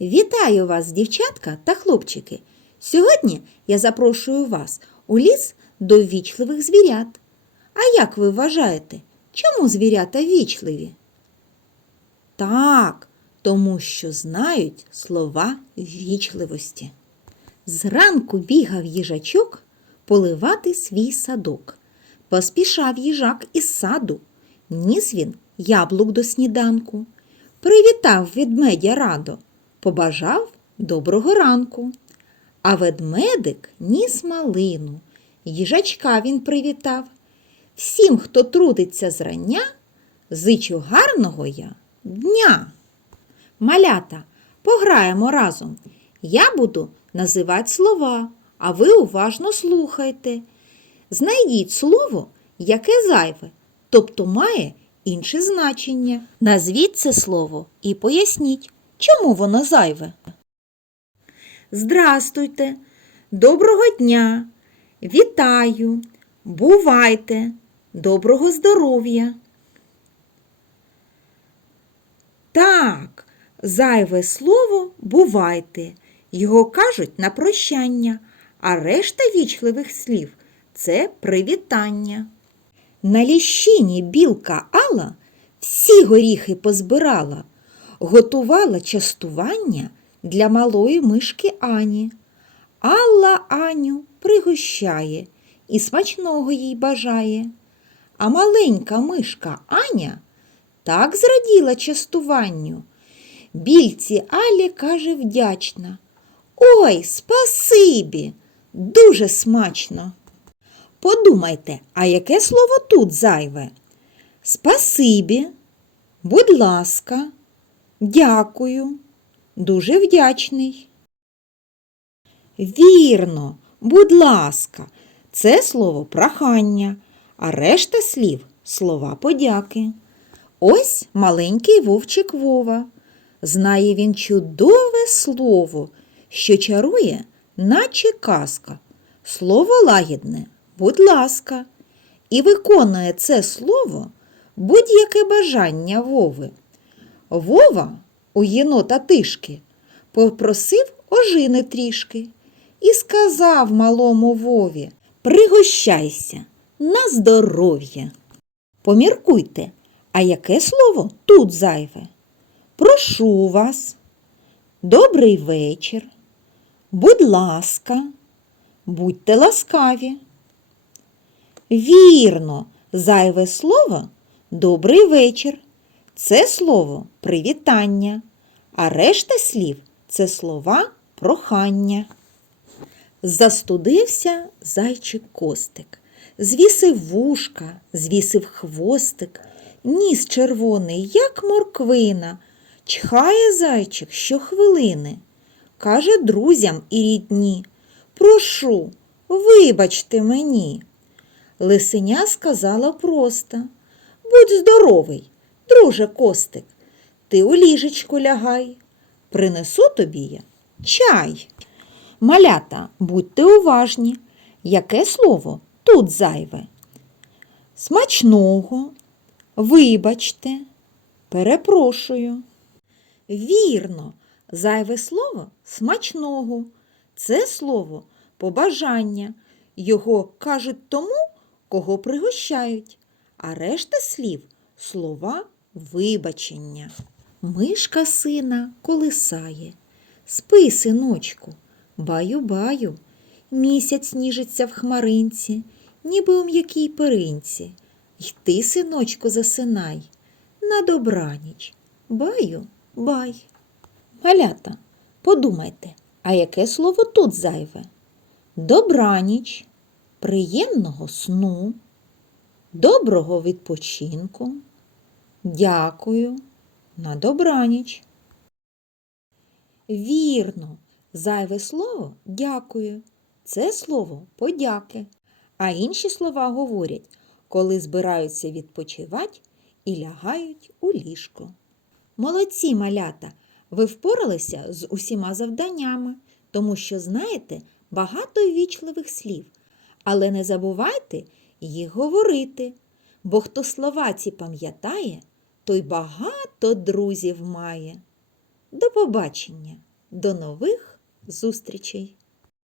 Вітаю вас, дівчатка та хлопчики! Сьогодні я запрошую вас у ліс до ввічливих звірят. А як ви вважаєте, чому звірята ввічливі? Так, тому що знають слова ввічливості. Зранку бігав їжачок поливати свій садок. Поспішав їжак із саду, ніс він яблук до сніданку. Привітав ведмедя радо, побажав доброго ранку. А ведмедик ніс малину, їжачка він привітав. Всім, хто трудиться зрання, зичу гарного я дня. Малята, пограємо разом. Я буду називати слова, а ви уважно слухайте. Знайдіть слово, яке зайве, тобто має інше значення. Назвіть це слово і поясніть, чому воно зайве. Здрастуйте, доброго дня, вітаю, бувайте, доброго здоров'я. Так, зайве слово бувайте. Його кажуть на прощання, а решта вічливих слів це привітання. На ліщині білка Алла всі горіхи позбирала, готувала частування для малої мишки Ані. Алла Аню пригощає і смачного їй бажає. А маленька мишка Аня так зраділа частуванню. Більці Алі каже вдячна. Ой, спасибі! Дуже смачно. Подумайте, а яке слово тут зайве? Спасибі, будь ласка, дякую, дуже вдячний. Вірно, будь ласка, це слово прохання, а решта слів слова подяки. Ось маленький вовчик Вова. Знає він чудове слово, що чарує, наче казка. Слово лагідне, будь ласка, і виконує це слово будь-яке бажання Вови. Вова у єнота тишки попросив ожини трішки і сказав малому Вові Пригощайся на здоров'я. Поміркуйте, а яке слово тут зайве? Прошу вас, добрий вечір, будь ласка, будьте ласкаві. Вірно, зайве слово добрий вечір. Це слово привітання, а решта слів це слова прохання. Застудився зайчик костик, звісив вушка, звісив хвостик, ніс червоний, як морквина, чхає зайчик щохвилини. Каже друзям і рідні, прошу, вибачте мені. Лисеня сказала просто, будь здоровий, друже костик, ти у ліжечку лягай, принесу тобі я чай. Малята, будьте уважні, яке слово тут зайве? Смачного, вибачте, перепрошую. Вірно, зайве слово смачного. Це слово побажання. Його кажуть тому, кого пригощають, а решта слів слова вибачення. Мишка сина колисає. Спи, синочку, баю-баю. Місяць ніжиться в хмаринці, ніби у м'якій перинці. Й ти, синочку, засинай. На добраніч. Баю, бай. Малята, подумайте, а яке слово тут зайве? Добраніч, приємного сну, доброго відпочинку. Дякую, на добраніч. Вірно, зайве слово дякую. Це слово подяки. А інші слова говорять, коли збираються відпочивати і лягають у ліжко. Молодці малята! Ви впоралися з усіма завданнями, тому що знаєте багато ввічливих слів. Але не забувайте їх говорити, бо хто слова ці пам'ятає, той багато друзів має. До побачення! До нових зустрічей!